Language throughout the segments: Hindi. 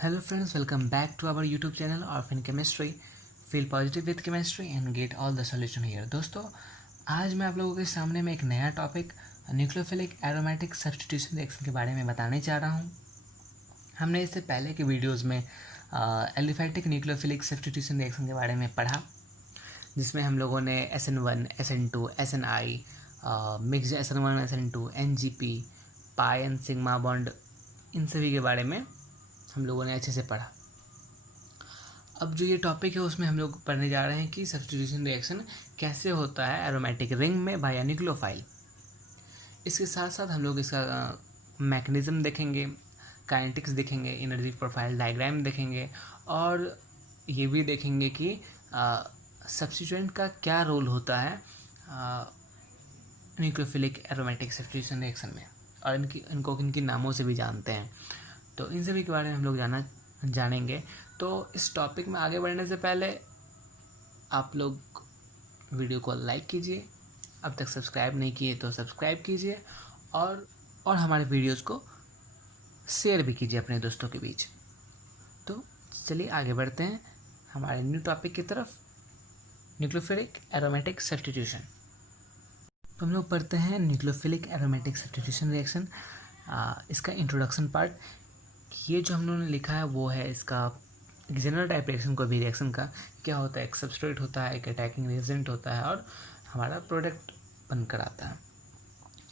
Hello friends, welcome back to our YouTube channel Orphan Chemistry. Feel positive with chemistry and get all the solution here. दोस्तों, आज मैं आप लोगों के सामने में एक नया topic nucleophilic aromatic substitution reaction के बारे में बताने जा रहा हूँ। हमने इससे पहले के वीडियोस में एलिफैटिक न्यूक्लियोफिलिक सब्स्टिट्यूशन रिएक्शन के बारे में पढ़ा, जिसमें हम लोगों ने SN1, SN2, SNI, mix SN1, SN2, NGP, pi and sigma bond, इन सभी के बारे में हम लोगों ने अच्छे से पढ़ा। अब जो ये टॉपिक है उसमें हम लोग पढ़ने जा रहे हैं कि सब्स्टिट्यूशन रिएक्शन कैसे होता है एरोमेटिक रिंग में वाया न्यूक्लियोफाइल। इसके साथ साथ हम लोग इसका मैकेनिज्म देखेंगे, काइनेटिक्स देखेंगे, एनर्जी प्रोफाइल डायग्राम देखेंगे और ये भी देखेंगे कि सब्स्टिट्यूएंट का क्या रोल होता है न्यूक्लियोफिलिक एरोमेटिक सब्स्टिट्यूशन रिएक्शन में, और इनको किनकी नामों से भी जानते हैं। तो इन सभी के बारे में हम लोग जानेंगे। तो इस टॉपिक में आगे बढ़ने से पहले आप लोग वीडियो को लाइक कीजिए, अब तक सब्सक्राइब नहीं किए तो सब्सक्राइब कीजिए और हमारे वीडियोस को शेयर भी कीजिए अपने दोस्तों के बीच। तो चलिए आगे बढ़ते हैं हमारे न्यू टॉपिक की तरफ, न्यूक्लियोफिलिक एरोमेटिक सब्स्टिट्यूशन। तो हम लोग पढ़ते हैं न्यूक्लियोफिलिक एरोमेटिक सब्स्टिट्यूशन रिएक्शन। इसका इंट्रोडक्शन पार्ट, ये जो हम लोगों ने लिखा है वो है इसका जनरल टाइप रिएक्शन को भी रिएक्शन का क्या होता है। एक सबस्ट्रेट होता है, एक अटैकिंग रिएजेंट होता है और हमारा प्रोडक्ट बनकर आता है।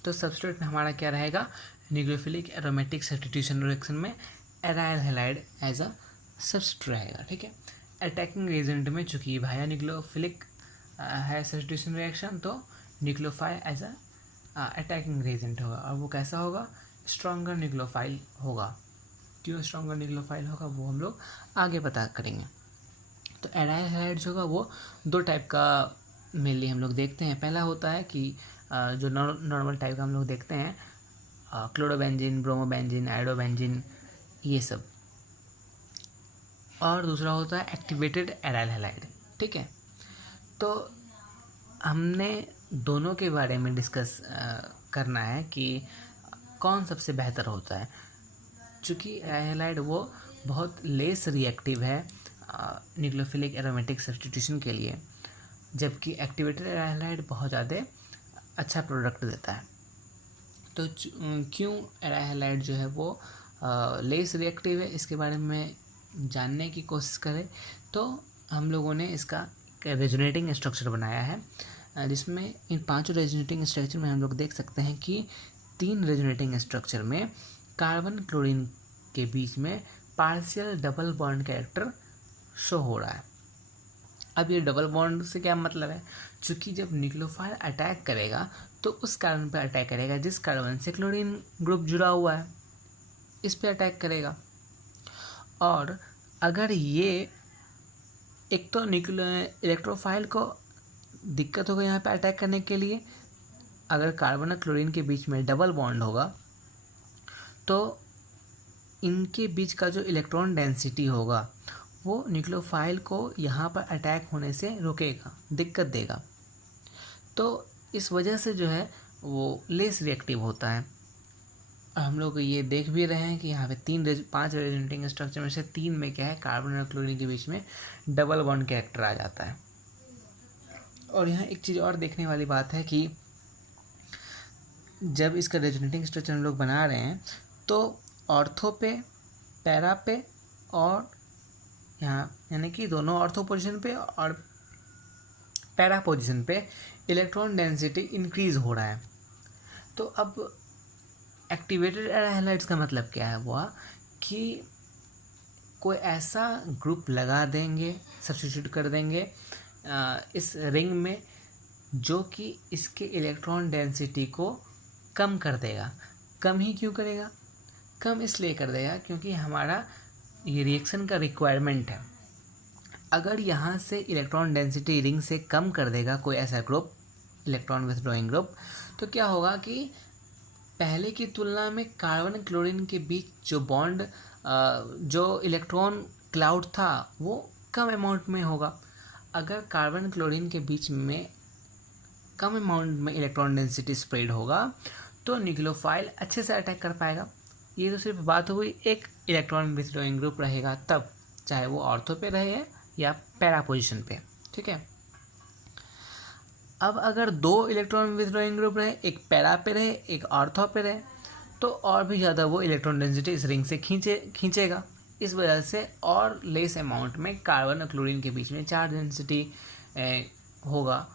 तो सबस्ट्रेट में हमारा क्या रहेगा, न्यूक्लियोफिलिक एरोमेटिक सब्स्टिट्यूशन रिएक्शन में aryl halide as a substrate रहेगा, ठीक है। अटैकिंग रिएजेंट में चूंकि वाया न्यूक्लियोफिलिक है सब्स्टिट्यूशन रिएक्शन, तो nucleophile as a attacking reagent होगा और वो कैसा होगा, स्ट्रॉन्गर न्यूक्लियोफाइल होगा। क्यों स्ट्रॉन्गर न्यूक्लियोफाइल होगा वो हम लोग आगे पता करेंगे। तो एराइल हैलाइड जो होगा वो दो टाइप का मेनली हम लोग देखते हैं। पहला होता है कि जो नॉर्मल टाइप का हम लोग देखते हैं, क्लोरोबेंजीन, ब्रोमोबेंजीन, आयोडोबेंजीन, ये सब। और दूसरा होता है एक्टिवेटेड एराइल हैलाइड, ठीक है। तो हमने दोनों के बारे में डिस्कस करना है कि कौन सबसे बेहतर होता है। चूँकि एराइल हैलाइड वो बहुत लेस रिएक्टिव है न्यूक्लियोफिलिक एरोमेटिक सब्स्टिट्यूशन के लिए, जबकि एक्टिवेटेड एराइल हैलाइड बहुत ज़्यादा अच्छा प्रोडक्ट देता है। तो क्यों एराइल हैलाइड जो है वो लेस रिएक्टिव है, इसके बारे में जानने की कोशिश करें तो हम लोगों ने इसका रेजोनेटिंग स्ट्रक्चर बनाया है, जिसमें इन पांचों रेजोनेटिंग स्ट्रक्चर में हम लोग देख सकते हैं कि 3 रेजोनेटिंग स्ट्रक्चर में कार्बन क्लोरीन के बीच में partial double bond character show हो रहा है। अब ये डबल बॉन्ड से क्या मतलब है, चूँकि जब न्यूक्लियोफाइल अटैक करेगा तो उस कार्बन पर अटैक करेगा जिस कार्बन से क्लोरीन ग्रुप जुड़ा हुआ है, इस पे अटैक करेगा। और अगर ये एक तो इलेक्ट्रोफाइल को दिक्कत होगा यहाँ पे अटैक करने के लिए, अगर कार्बन और क्लोरीन के बीच में डबल बॉन्ड होगा तो इनके बीच का जो इलेक्ट्रॉन डेंसिटी होगा वो न्यूक्लियोफाइल को यहाँ पर अटैक होने से रोकेगा, दिक्कत देगा। तो इस वजह से जो है वो लेस रिएक्टिव होता है। और हम लोग ये देख भी रहे हैं कि यहाँ पे 5 रेजोनेटिंग स्ट्रक्चर में से 3 में क्या है, कार्बन और क्लोरीन के बीच में डबल बॉन्ड कैरेक्टर आ जाता है। और यहाँ एक चीज़ और देखने वाली बात है कि जब इसका रेजोनेटिंग स्ट्रक्चर हम लोग बना रहे हैं तो ऑर्थो पे, पैरा पे और यहाँ यानी कि दोनों ऑर्थो पोजीशन पे और पैरा पोजीशन पे इलेक्ट्रॉन डेंसिटी इंक्रीज हो रहा है। तो अब एक्टिवेटेड एराइल हैलाइड्स का मतलब क्या है, वो कि कोई ऐसा ग्रुप लगा देंगे, सब्स्टिट्यूट कर देंगे इस रिंग में जो कि इसके इलेक्ट्रॉन डेंसिटी को कम कर देगा। कम ही क्यों करेगा, कम इसलिए कर देगा क्योंकि हमारा ये रिएक्शन का रिक्वायरमेंट है। अगर यहाँ से इलेक्ट्रॉन डेंसिटी रिंग से कम कर देगा कोई ऐसा ग्रुप, इलेक्ट्रॉन विथड्रॉइंग ग्रुप, तो क्या होगा कि पहले की तुलना में कार्बन क्लोरीन के बीच जो बॉन्ड, जो इलेक्ट्रॉन क्लाउड था वो कम अमाउंट में होगा। अगर कार्बन क्लोरीन के बीच में कम अमाउंट में इलेक्ट्रॉन डेंसिटी स्प्रेड होगा तो न्यूक्लियोफाइल अच्छे से अटैक कर पाएगा ये तो सिर्फ बात हुई एक इलेक्ट्रॉन विथड्रॉइंग ग्रुप रहेगा तब, चाहे वो ऑर्थो पे रहे या पैरा पोजीशन पे, ठीक है। अब अगर 2 इलेक्ट्रॉन विथड्रॉइंग ग्रुप रहे, एक पैरा पे रहे एक ऑर्थो पे रहे, तो और भी ज़्यादा वो इलेक्ट्रॉन डेंसिटी इस रिंग से खींचेगा। इस वजह से और लेस अमाउंट में कार्बन और क्लोरीन के बीच में चार्ज डेंसिटी होगा,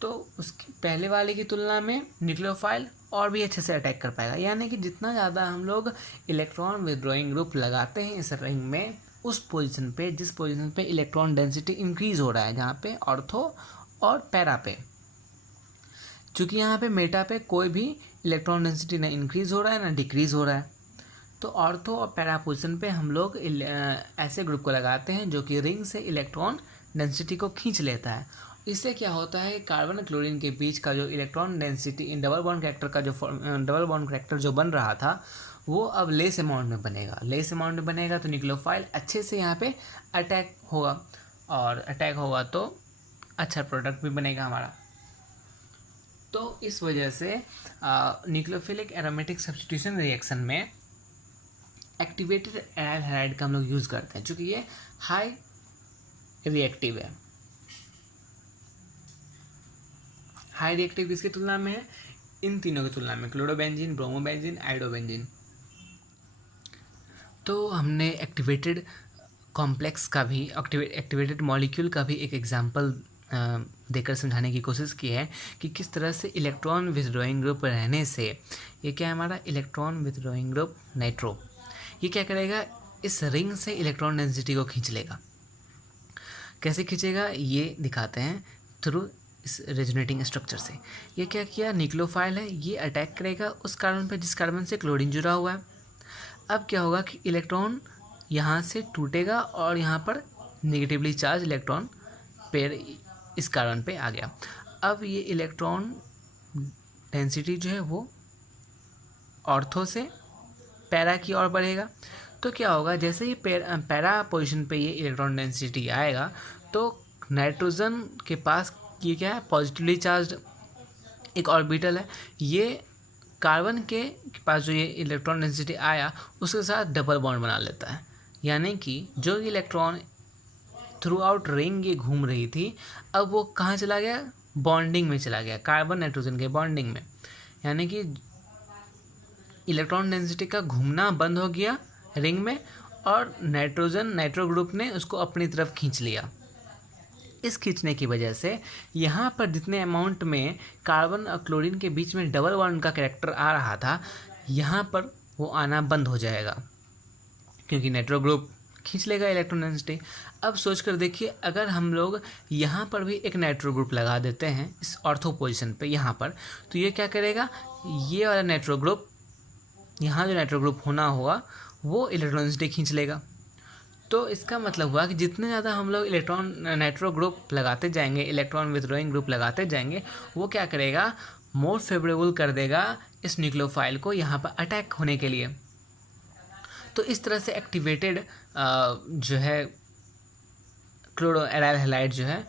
तो उसकी पहले वाले की तुलना में न्यूक्लियोफाइल और भी अच्छे से अटैक कर पाएगा। यानी कि जितना ज़्यादा हम लोग इलेक्ट्रॉन विथड्रॉइंग ग्रुप लगाते हैं इस रिंग में, उस पोजीशन पे जिस पोजीशन पे इलेक्ट्रॉन डेंसिटी इंक्रीज हो रहा है, जहाँ पे ऑर्थो और पैरा पे, चूँकि यहाँ पे मेटा पे कोई भी इलेक्ट्रॉन डेंसिटी ना इंक्रीज हो रहा है ना डिक्रीज हो रहा है, तो ऑर्थो और पैरा पोजीशन पे हम लोग ऐसे ग्रुप को लगाते हैं जो कि रिंग से इलेक्ट्रॉन डेंसिटी को खींच लेता है। इससे क्या होता है, कार्बन और क्लोरीन के बीच का जो electron density in double bond character जो बन रहा था वो अब लेस अमाउंट में बनेगा। लेस अमाउंट में बनेगा तो न्यूक्लियोफाइल अच्छे से यहाँ पे अटैक होगा, और अटैक होगा तो अच्छा प्रोडक्ट भी बनेगा हमारा। तो इस वजह से न्यूक्लियोफिलिक एरोमेटिक सब्स्टिट्यूशन रिएक्शन में एक्टिवेटेड एराइल हैलाइड का हम लोग यूज़ करते हैं, चूँकि ये हाई रिएक्टिव है। हाई रिएक्टिव किसकी तुलना में है? इन तीनों की तुलना में, क्लोरोबेंजीन, ब्रोमोबेंजीन, आयोडोबेंजीन। तो हमने एक्टिवेटेड कॉम्प्लेक्स का भी, एक्टिवेटेड मॉलिक्यूल का भी एक एग्जांपल देकर समझाने की कोशिश की है कि किस तरह से इलेक्ट्रॉन विथड्रॉइंग ग्रुप रहने से, ये क्या है हमारा इलेक्ट्रॉन विथड्रॉइंग ग्रुप नाइट्रो, ये क्या करेगा, इस रिंग से इलेक्ट्रॉन डेंसिटी को खींच लेगा। कैसे खींचेगा ये दिखाते हैं थ्रू इस रेजोनेटिंग स्ट्रक्चर से। ये क्या किया, न्यूक्लियोफाइल है, ये अटैक करेगा उस कार्बन पे जिस कार्बन से क्लोरीन जुड़ा हुआ है। अब क्या होगा कि इलेक्ट्रॉन यहाँ से टूटेगा और यहाँ पर नेगेटिवली चार्ज इलेक्ट्रॉन पेयर इस कार्बन पे आ गया। अब ये इलेक्ट्रॉन डेंसिटी जो है वो ऑर्थो से पैरा की ओर बढ़ेगा। तो क्या होगा, जैसे ही पैरा पोजीशन पे ये इलेक्ट्रॉन डेंसिटी आएगा तो नाइट्रोजन के पास ये क्या है, पॉजिटिवली चार्ज एक ऑर्बिटल है, ये कार्बन के पास जो ये इलेक्ट्रॉन डेंसिटी आया उसके साथ डबल बॉन्ड बना लेता है। यानी कि जो इलेक्ट्रॉन थ्रू आउट रिंग ये घूम रही थी, अब वो कहाँ चला गया, बॉन्डिंग में चला गया, कार्बन नाइट्रोजन के बॉन्डिंग में। यानी कि इलेक्ट्रॉन डेंसिटी का घूमना बंद हो गया रिंग में, और नाइट्रो ग्रुप ने उसको अपनी तरफ खींच लिया। इस खींचने की वजह से यहाँ पर जितने अमाउंट में कार्बन और क्लोरीन के बीच में डबल बॉन्ड का कैरेक्टर आ रहा था, यहाँ पर वो आना बंद हो जाएगा, क्योंकि नाइट्रो ग्रुप खींच लेगा इलेक्ट्रॉन डेंसिटी। अब सोच कर देखिए, अगर हम लोग यहाँ पर भी एक नाइट्रो ग्रुप लगा देते हैं इस ऑर्थो पोजीशन पे यहाँ पर, तो ये क्या करेगा, ये वाला नाइट्रो ग्रुप, यहाँ जो नाइट्रो ग्रुप होना होगा वो इलेक्ट्रॉन डेंसिटी खींच लेगा। तो इसका मतलब हुआ कि जितने ज़्यादा हम लोग नाइट्रो ग्रुप लगाते जाएंगे, इलेक्ट्रॉन विथड्रॉइंग ग्रुप लगाते जाएंगे, वो क्या करेगा, मोर फेवरेबल कर देगा इस न्यूक्लियोफाइल को यहाँ पर अटैक होने के लिए। तो इस तरह से एक्टिवेटेड जो है क्लोरो एराइल हैलाइड जो है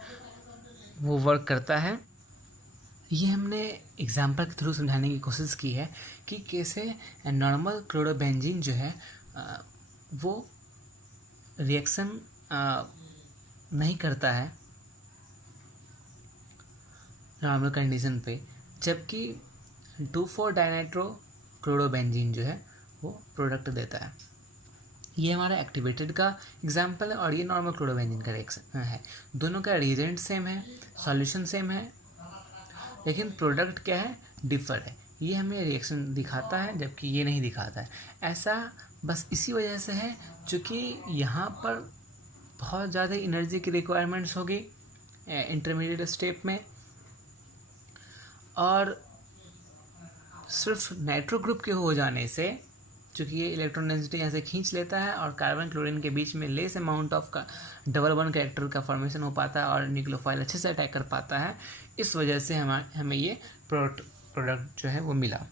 वो वर्क करता है। ये हमने एग्जाम्पल के थ्रू समझाने की कोशिश की है कि कैसे नॉर्मल क्लोरोबेंजीन जो है वो रिएक्शन नहीं करता है नॉर्मल कंडीशन पे, जबकि 2,4-डाइनाइट्रो क्लोरोबेंजीन जो है वो प्रोडक्ट देता है। ये हमारा एक्टिवेटेड का एग्जाम्पल है और ये नॉर्मल क्लोरोबेंजीन का रिएक्शन है। दोनों का रिएजेंट सेम है, सॉल्यूशन सेम है, लेकिन प्रोडक्ट क्या है, डिफर है। ये हमें रिएक्शन दिखाता है जबकि ये नहीं दिखाता है। ऐसा बस इसी वजह से है क्योंकि यहाँ पर बहुत ज़्यादा एनर्जी की रिक्वायरमेंट्स होगी इंटरमीडिएट स्टेप में, और सिर्फ नाइट्रो ग्रुप के हो जाने से, चूँकि ये इलेक्ट्रॉन डेंसिटी यहाँ से खींच लेता है और कार्बन क्लोरीन के बीच में लेस अमाउंट ऑफ का डबल बॉन्ड कैरेक्टर का फॉर्मेशन हो पाता है और न्यूक्लियोफाइल अच्छे से अटैक कर पाता है। इस वजह से हमें ये प्रोडक्ट जो है वो मिला।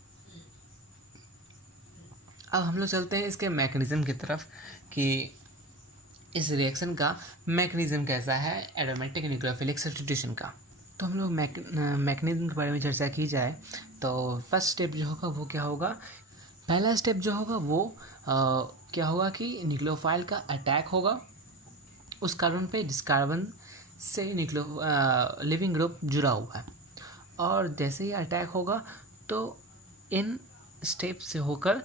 अब हम लोग चलते हैं इसके मैकेनिज़्म की तरफ कि इस रिएक्शन का मैकेनिज़्म कैसा है एरोमेटिक न्यूक्लियोफिलिक सब्स्टिट्यूशन का। तो हम लोग मैकेनिज़्म के बारे में चर्चा की जाए तो फर्स्ट स्टेप जो होगा वो क्या होगा, पहला स्टेप जो होगा वो क्या होगा कि न्यूक्लियोफाइल का अटैक होगा उस कार्बन पे जिस कार्बन से लिविंग ग्रुप जुड़ा हुआ है, और जैसे ही अटैक होगा तो इन स्टेप से होकर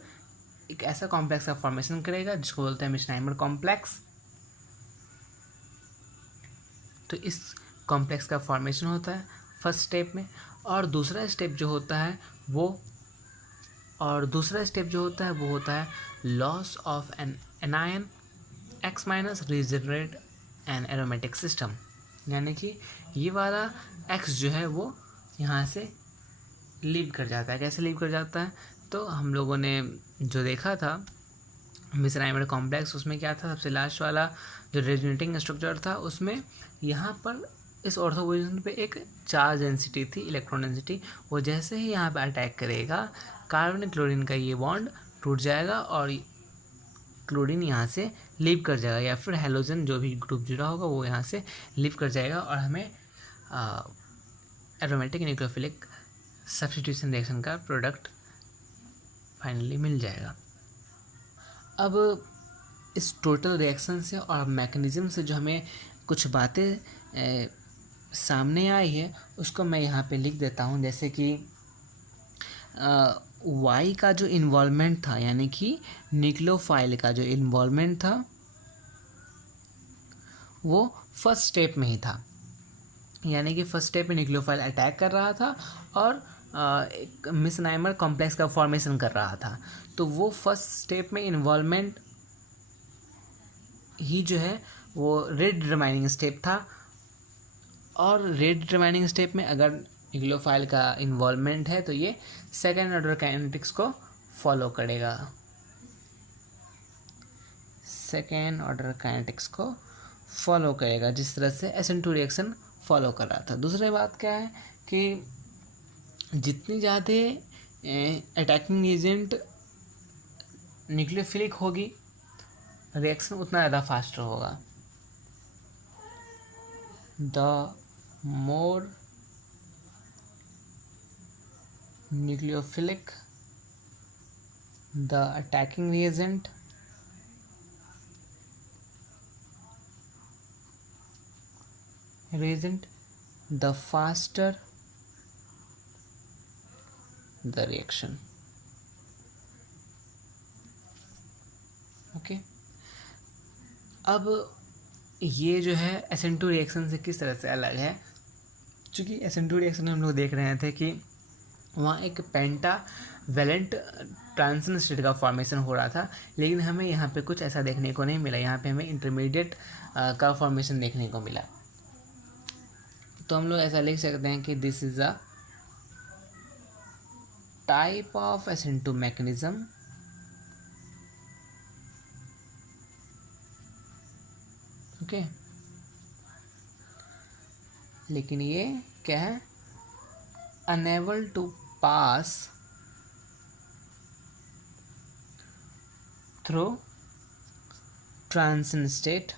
एक ऐसा कॉम्प्लेक्स का फॉर्मेशन करेगा जिसको बोलते हैं मेस्नाइमर कॉम्प्लेक्स। तो इस कॉम्प्लेक्स का फॉर्मेशन होता है फर्स्ट स्टेप में। और दूसरा स्टेप जो होता है वो होता है loss of an anion X minus regenerate an aromatic system, यानी कि ये वाला X जो है वो यहाँ से लीव कर जाता है। कैसे लीव कर जाता है? तो हम लोगों ने जो देखा था मेसेनाइमर कॉम्प्लेक्स, उसमें क्या था, सबसे लास्ट वाला जो रेजोनेटिंग स्ट्रक्चर था उसमें यहाँ पर इस ऑर्थो पोजीशन पे एक चार्ज डेंसिटी थी, इलेक्ट्रॉन डेंसिटी। वो जैसे ही यहाँ पे अटैक करेगा कार्बन क्लोरीन का ये बॉन्ड टूट जाएगा और क्लोरीन यहाँ से लीव कर जाएगा, या फिर हेलोजन जो भी ग्रुप जुड़ा होगा वो यहाँ से लीव कर जाएगा और हमें एरोमेटिक न्यूक्लियोफिलिक सब्स्टिट्यूशन रिएक्शन का प्रोडक्ट फाइनली मिल जाएगा। अब इस टोटल रिएक्शन से और मैकेनिज्म से जो हमें कुछ बातें सामने आई है उसको मैं यहाँ पे लिख देता हूँ। जैसे कि वाई का जो इन्वॉल्वमेंट था, यानी कि न्यूक्लियोफाइल का जो इन्वॉल्वमेंट था वो फर्स्ट स्टेप में ही था, यानी कि फर्स्ट स्टेप में न्यूक्लियोफाइल अटैक कर रहा था और एक मेसेनाइमर कॉम्प्लेक्स का फॉर्मेशन कर रहा था। तो वो फर्स्ट स्टेप में इन्वॉल्वमेंट ही जो है वो रेट डिटरमाइनिंग स्टेप था, और रेट डिटरमाइनिंग स्टेप में अगर न्यूक्लियोफाइल का इन्वॉल्वमेंट है तो ये सेकेंड ऑर्डर काइनेटिक्स को फॉलो करेगा, सेकेंड ऑर्डर काइनेटिक्स को फॉलो करेगा जिस तरह से SN2 रिएक्शन फॉलो कर रहा था। दूसरी बात क्या है कि जितनी ज़्यादा अटैकिंग एजेंट न्यूक्लियोफिलिक होगी रिएक्शन उतना ज़्यादा फास्टर होगा। The more nucleophilic the attacking reagent, the faster the reaction. Okay अब ये जो है SN2 रिएक्शन से किस तरह से अलग है, क्योंकि SN2 रिएक्शन में हम लोग देख रहे थे कि वहाँ एक पेंटा वैलेंट ट्रांजिशन स्टेट का फॉर्मेशन हो रहा था, लेकिन हमें यहाँ पे कुछ ऐसा देखने को नहीं मिला। यहाँ पे हमें इंटरमीडिएट का फॉर्मेशन देखने को मिला। तो हम लोग ऐसा लिख सकते हैं कि this is a type of SN2 mechanism okay, लेकिन ये क्या है, unable to pass through transition state,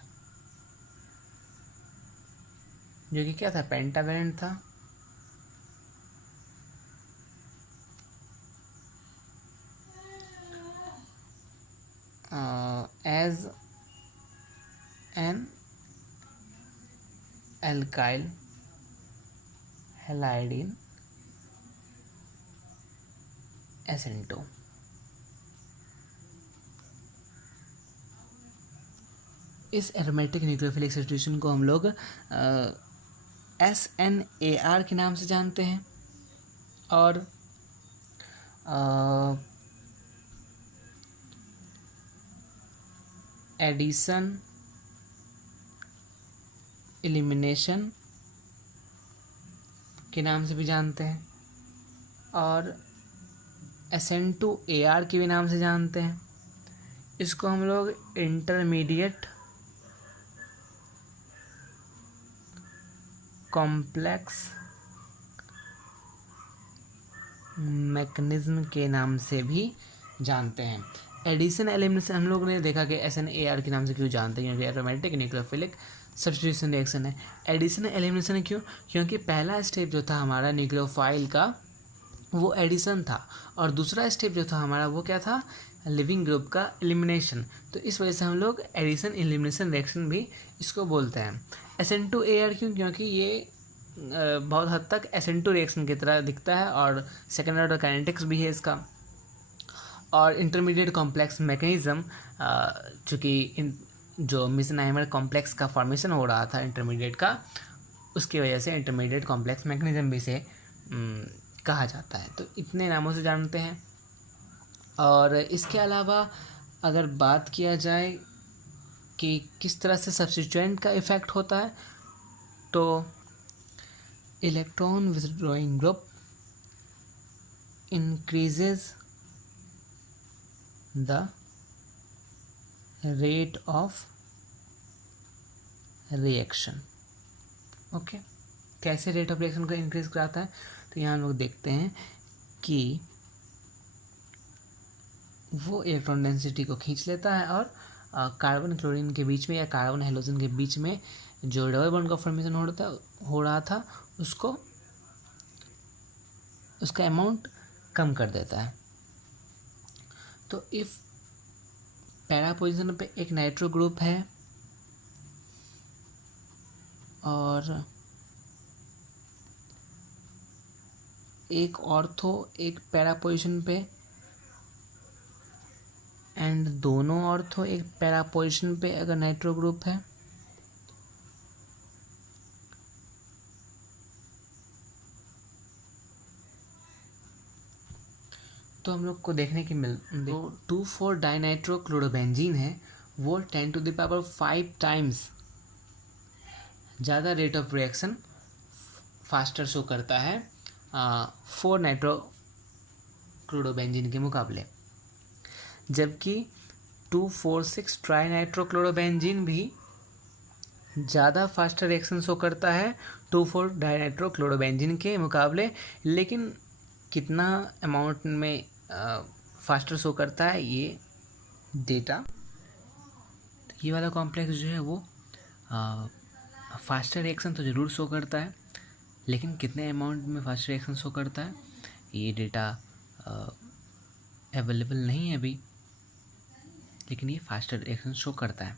जो कि क्या था, पेंटावेलेंट था। As an alkyl halide in SN2। इस एरोमेटिक न्यूक्लियोफिलिक सब्स्टिट्यूशन को हम लोग SNAR के नाम से जानते हैं, और एडिशन एलिमिनेशन के नाम से भी जानते हैं, और SN2AR के भी नाम से जानते हैं। इसको हम लोग इंटरमीडिएट कॉम्प्लेक्स मैकेनिज्म के नाम से भी जानते हैं। एडिशन एलिमिनेशन हम लोग ने देखा कि SNAR के नाम से क्यों जानते हैं, क्योंकि एरोमेटिक न्यूक्लियोफिलिक सब्स्टिट्यूशन रिएक्शन है। एडिशन एलिमिनेशन क्यों, क्योंकि पहला स्टेप जो था हमारा न्यूक्लियोफाइल का वो एडिशन था, और दूसरा स्टेप जो था हमारा वो क्या था, लिविंग ग्रुप का एलिमिनेशन। तो इस वजह से हम लोग एडिशन एलिमिनेशन रिएक्शन भी इसको बोलते हैं। SN2AR क्यों, क्योंकि ये बहुत हद तक SN2 रिएक्शन की तरह दिखता है और सेकेंड ऑर्डर काइनेटिक्स भी है इसका। और इंटरमीडिएट कॉम्प्लेक्स मैकेनिज्म, चूँकि इन जो मेसेनहाइमर कॉम्प्लेक्स का फॉर्मेशन हो रहा था इंटरमीडिएट का, उसकी वजह से इंटरमीडिएट कॉम्प्लेक्स मैकेनिज्म भी इसे कहा जाता है। तो इतने नामों से जानते हैं। और इसके अलावा अगर बात किया जाए कि किस तरह से सब्स्टिट्यूएंट का इफ़ेक्ट होता है, तो electron withdrawing group increases the rate of reaction. Okay, कैसे रेट ऑफ रिएक्शन को इंक्रीज कराता है, तो यहाँ हम लोग देखते हैं कि वो इलेक्ट्रॉन डेंसिटी को खींच लेता है और कार्बन क्लोरीन के बीच में या कार्बन हेलोजन के बीच में जो डबल बॉन्ड का फॉर्मेशन हो रहा था उसको, उसका अमाउंट कम कर देता है। तो इफ पैरा पोजीशन पे एक नाइट्रो ग्रुप है और एक ऑर्थो एक पैरा पोजीशन पे, एंड दोनों ऑर्थो एक पैरा पोजीशन पे अगर नाइट्रो ग्रुप है, तो हम लोग को देखने की 2,4 डाइनाइट्रो क्लोरोबेंजीन है, वो 10⁵ टाइम्स ज़्यादा rate of reaction faster show करता है 4 नाइट्रो क्लोरोबेंजीन के मुकाबले। जबकि 2,4,6 ट्राइनाइट्रो क्लोरोबेंजीन भी ज़्यादा फास्टर रिएक्शन शो करता है 2,4 डाइनाइट्रो क्लोरोबेंजीन के मुकाबले। लेकिन कितना अमाउंट में फास्टर शो करता है ये डेटा, ये वाला कॉम्प्लेक्स जो है वो फास्टर रिएक्शन तो ज़रूर शो करता है, लेकिन कितने अमाउंट में फास्टर रिएक्शन शो करता है ये डेटा अवेलेबल नहीं है अभी, लेकिन ये फास्टर रिएक्शन शो करता है।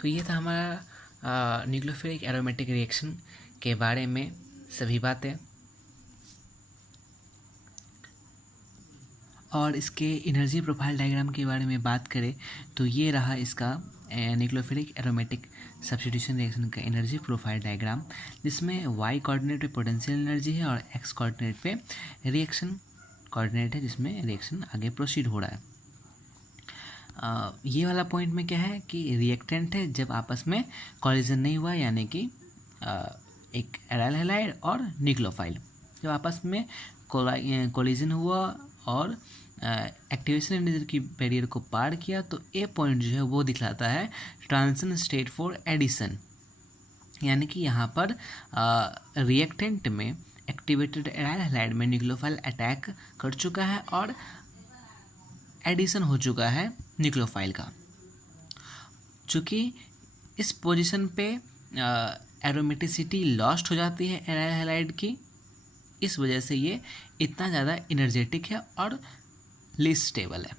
तो ये था हमारा न्यूक्लियोफिलिक एरोमेटिक रिएक्शन के बारे में सभी बातें। और इसके एनर्जी प्रोफाइल डायग्राम के बारे में बात करें तो ये रहा इसका न्यूक्लियोफिलिक एरोमेटिक सब्स्टिट्यूशन रिएक्शन का एनर्जी प्रोफाइल डायग्राम, जिसमें वाई कोऑर्डिनेट पे पोटेंशियल एनर्जी है और एक्स कोऑर्डिनेट पे रिएक्शन कोऑर्डिनेट है जिसमें रिएक्शन आगे प्रोसीड हो रहा है। ये वाला पॉइंट में क्या है कि रिएक्टेंट है जब आपस में कॉलिजन नहीं हुआ, यानी कि एक एराइल हैलाइड और न्यूक्लियोफाइल जब आपस में कॉलिजन हुआ और एक्टिवेशन एनर्जी की बैरियर को पार किया, तो ए पॉइंट जो है वो दिखलाता है ट्रांजिशन स्टेट फॉर एडिशन, यानी कि यहाँ पर रिएक्टेंट में एक्टिवेटेड एराइल हैलाइड में न्यूक्लियोफाइल अटैक कर चुका है और एडिशन हो चुका है न्यूक्लियोफाइल का। चूँकि इस पोजीशन पे एरोमेटिसिटी लॉस्ट हो जाती है एराइल हैलाइड की, इस वजह से ये इतना ज़्यादा इनर्जेटिक है और लीस्ट स्टेबल है।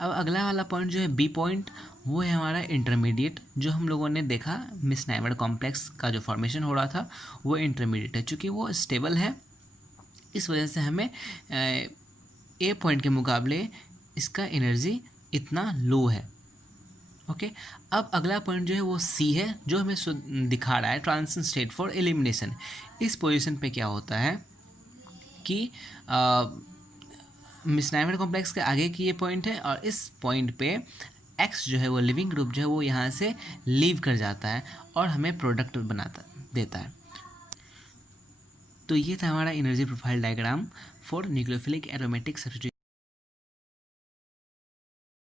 अब अगला वाला पॉइंट जो है बी पॉइंट, वो है हमारा इंटरमीडिएट। जो हम लोगों ने देखा मेसेनहाइमर कॉम्प्लेक्स का जो फॉर्मेशन हो रहा था वो इंटरमीडिएट है। चूँकि वो स्टेबल है, इस वजह से हमें ए पॉइंट के मुकाबले इसका एनर्जी इतना लो है। ओके, अब अगला पॉइंट जो है वो सी है, जो हमें दिखा रहा है ट्रांजिशन स्टेट फॉर एलिमिनेशन। इस पोजीशन पे क्या होता है कि मेसेनहाइमर कॉम्प्लेक्स के आगे की ये पॉइंट है और इस पॉइंट पे एक्स जो है वो लिविंग ग्रुप जो है वो यहाँ से लीव कर जाता है और हमें प्रोडक्ट देता है। तो ये था हमारा energy profile diagram for nucleophilic aromatic substitution.